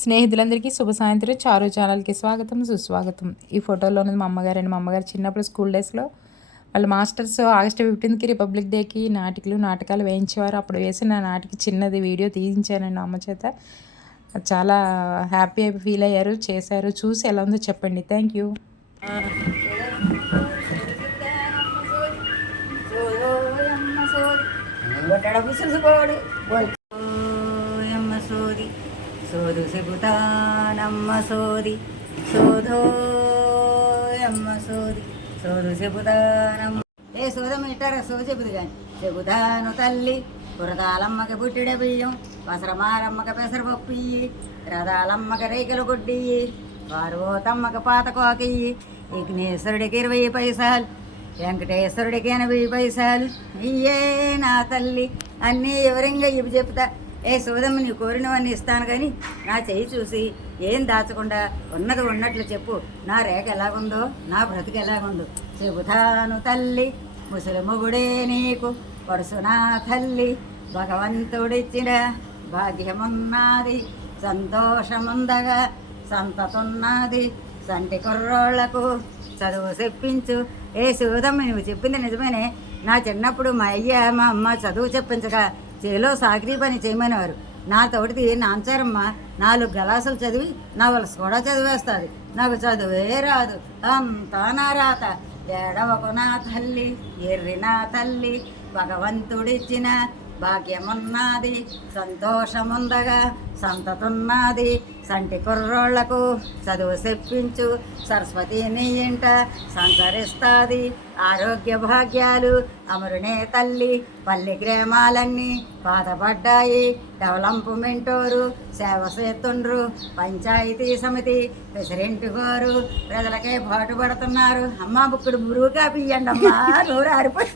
స్నేహితులందరికీ శుభ సాయంత్రం. చారు ఛానల్కి స్వాగతం, సుస్వాగతం. ఈ ఫోటోలో ఉన్నది మా అమ్మగారు అండి. మా అమ్మగారు చిన్నప్పుడు స్కూల్ డేస్లో వాళ్ళ మాస్టర్స్ ఆగస్టు 15కి రిపబ్లిక్ డేకి నాటకాలు వేయించేవారు. అప్పుడు వేసిన నాటికి చిన్నది వీడియో తీయించానండి అమ్మ చేత. చాలా హ్యాపీ ఫీల్ అయ్యారు, చేశారు. చూసి ఎలా ఉందో చెప్పండి. Thank you. సోదు చెబుతానమ్మ సోది సోదోయమ్మ సోది సోదు చెబుతానమ్మ ఏ సోదమ్మ ఇట్టారా సో చెబుదు కానీ చెబుతాను తల్లి పురదాలమ్మకి పుట్టిడ బియ్యం పసరమారమ్మకి పెసరపప్పు ఇయ్యి రథాలమ్మకి రేకలు గుడ్డియ్యి పార్వతమ్మకి పాతకోకియ్యి విఘ్నేశ్వరుడికి 20 పైసలు వెంకటేశ్వరుడికి 80 పైసలు ఇయ్యే నా తల్లి అన్నీ వివరంగా ఇవి చెప్తా. ఏ సోదమ్మ నీ కోరినవన్నీ ఇస్తాను కానీ నా చెయ్యి చూసి ఏం దాచకుండా ఉన్నది ఉన్నట్లు చెప్పు. నా రేఖ ఎలాగుందో, నా బ్రతుకు ఎలాగుందో చెబుతాను తల్లి. ముసలి మొగుడే నీకు పడుసు నా తల్లి, భగవంతుడిచ్చిన భాగ్యమున్నది, సంతోషముందగా సంతతున్నది, సంటి కుర్రోళ్లకు చదువు చెప్పించు. ఏ సోదమ్మ నువ్వు చెప్పింది నిజమేనే. నా చిన్నప్పుడు మా అయ్య మా అమ్మ చదువు చెప్పించగా చేలో సాకిరీ పని చేయమనేవారు. నా తోటిది నాంచారమ్మ 4 గలాసులు చదివి నవల్స్ కూడా చదివేస్తుంది. నాకు చదువే రాదు, అంతా నా రాత. ఏడవకు నా తల్లి, ఎర్రి నా తల్లి, భగవంతుడిచ్చిన భాగ్యమున్నది, సంతోషముందగా సంతతున్నది, సంటి కుర్రోళ్లకు చదువు చెప్పించు. సరస్వతి నీ ఇంట సంచరిస్తుంది, ఆరోగ్య భాగ్యాలు అమరునే తల్లి. పల్లె గ్రామాలన్నీ బాధపడ్డాయి, డెవలప్మెంటోరు సేవ చేస్తుండ్రు, పంచాయతీ సమితి ప్రెసిడెంట్ గారు ప్రజలకే పాటుపడుతున్నారు. అమ్మ బుక్కుడు మురుగు కాపియండి అమ్మా, నూరు ఆరిపోయి